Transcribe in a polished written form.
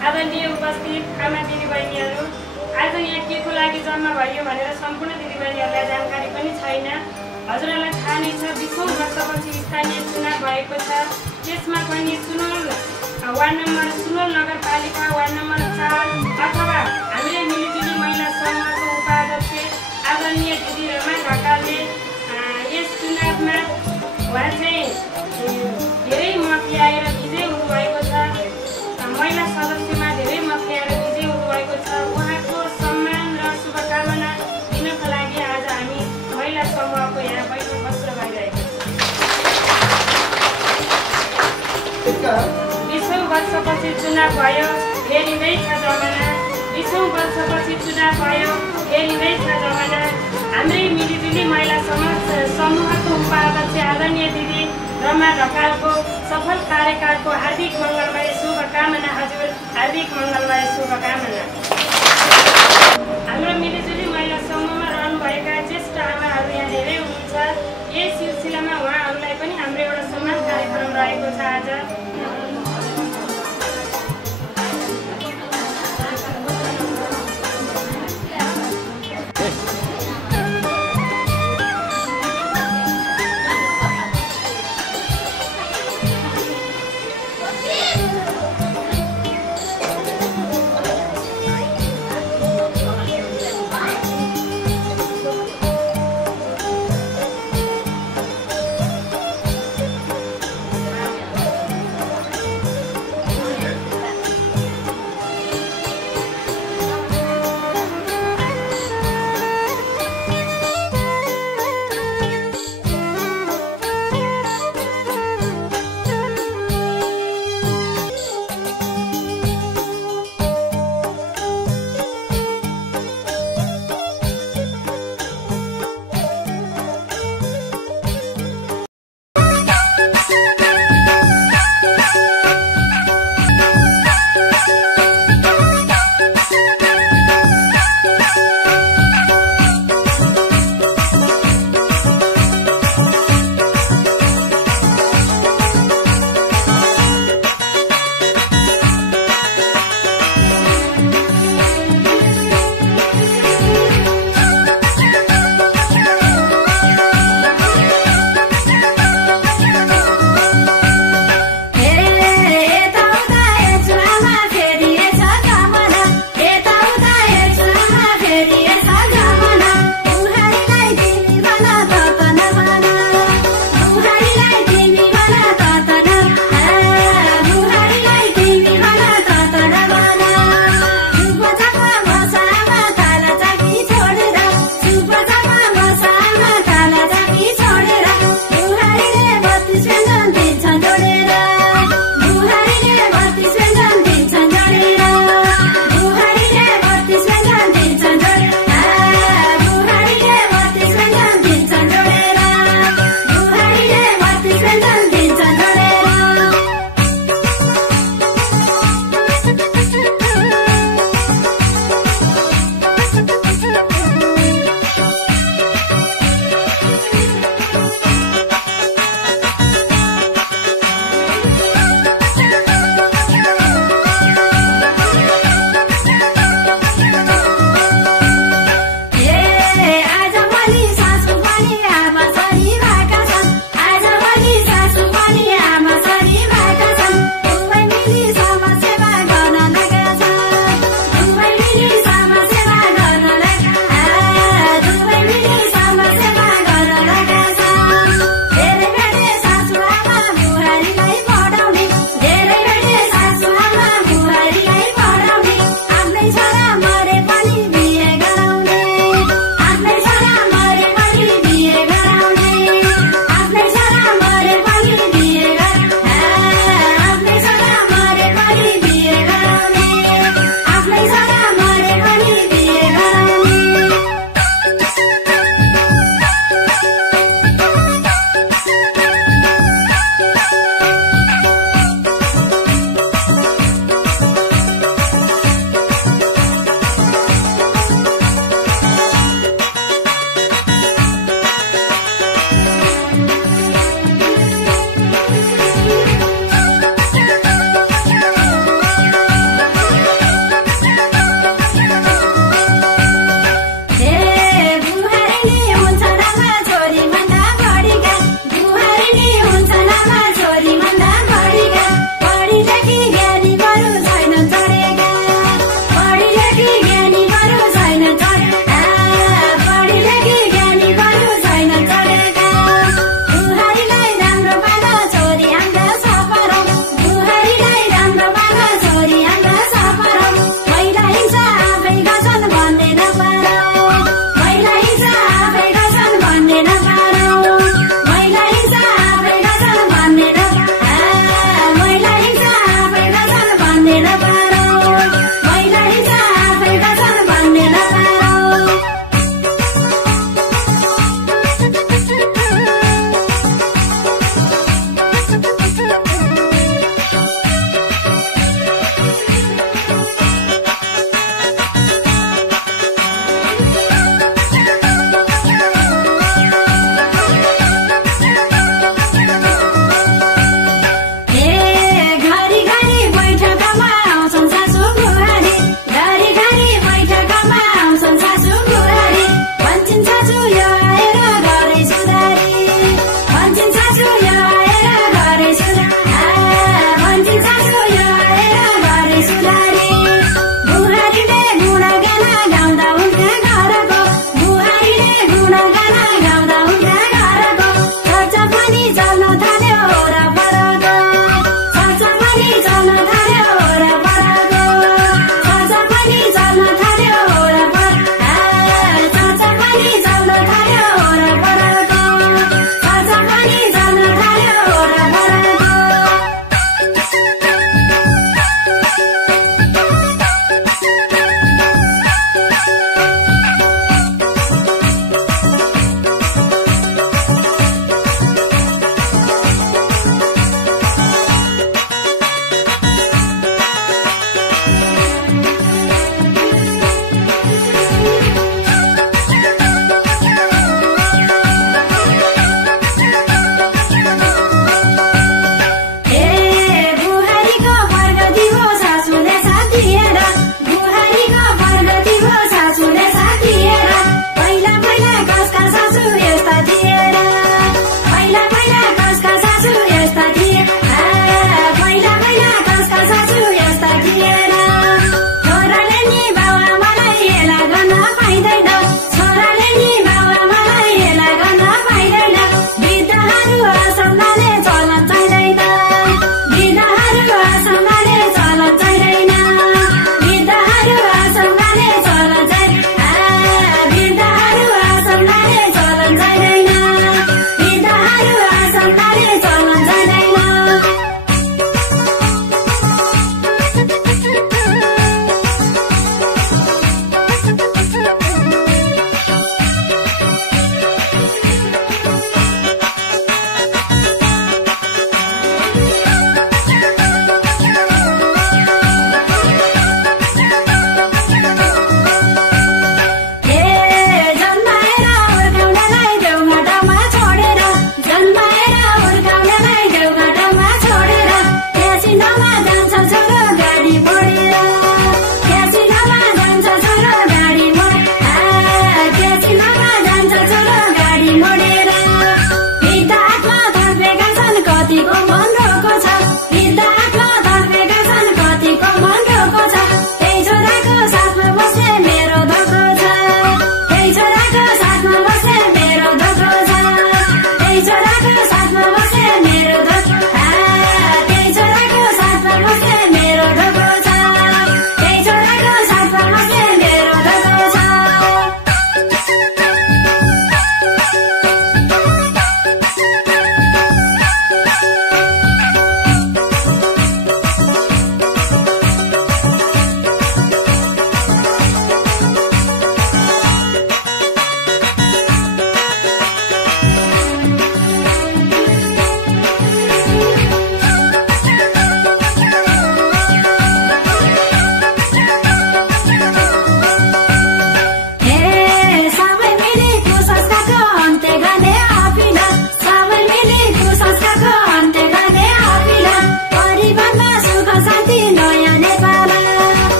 आदरणीय उपस्थित आमा दिदीबहिनीहरू, आज यहाँ केको लागि जम्मा भयो भनेर सम्पूर्ण दिदीबहिनीहरूलाई जानकारी पनि छैन। हजुरहरूलाई थाहा नै छ 20औं वर्षपछि स्थानीय चुनाव भएको छ। त्यसमा पनि वार्ड नम्बर सुनवल नगरपालिका वार्ड नम्बर 4 अथवा हामीले मिलिजुली महिला समूहको उपाध्यक्ष आदरणीय दिदी रमा ढकालले यस चुनावमा उहाँ चाहिँ धेरै मत ल्याएर विजय हुनुभएको छ। महिला सदस्यमा धेरै मत ल्याएर विजय हुनुभएको छ। उहाँको सम्मान र शुभकामना दिनको लागि आज हामी महिला समूहको यहाँ बैठक बसेर गइरहेको छ। 20औं वर्षपछि चुनाव भयो, फेरिँदैछ जमाना। 20औं वर्षपछि चुनाव भयो, फेरिँदैछ जमाना। हाम्रै मिलिजुली महिला समूहको उपाध्यक्ष आदरणीय दिदी रमा ढकालको सफल कार्यकालको हार्दिक मङ्गलमय शुभकामना। हजुर, हार्दिक मङ्गलमय शुभकामना। हाम्रो मिलिजुली महिला समूहमा रहनुभएका ज्येष्ठ आमाहरू यहाँ धेरै हुनुहुन्छ। यस सिलसिलामा उहाँहरूलाई पनि हाम्रो एउटा सम्मान कार्यक्रम रहेको छ आज।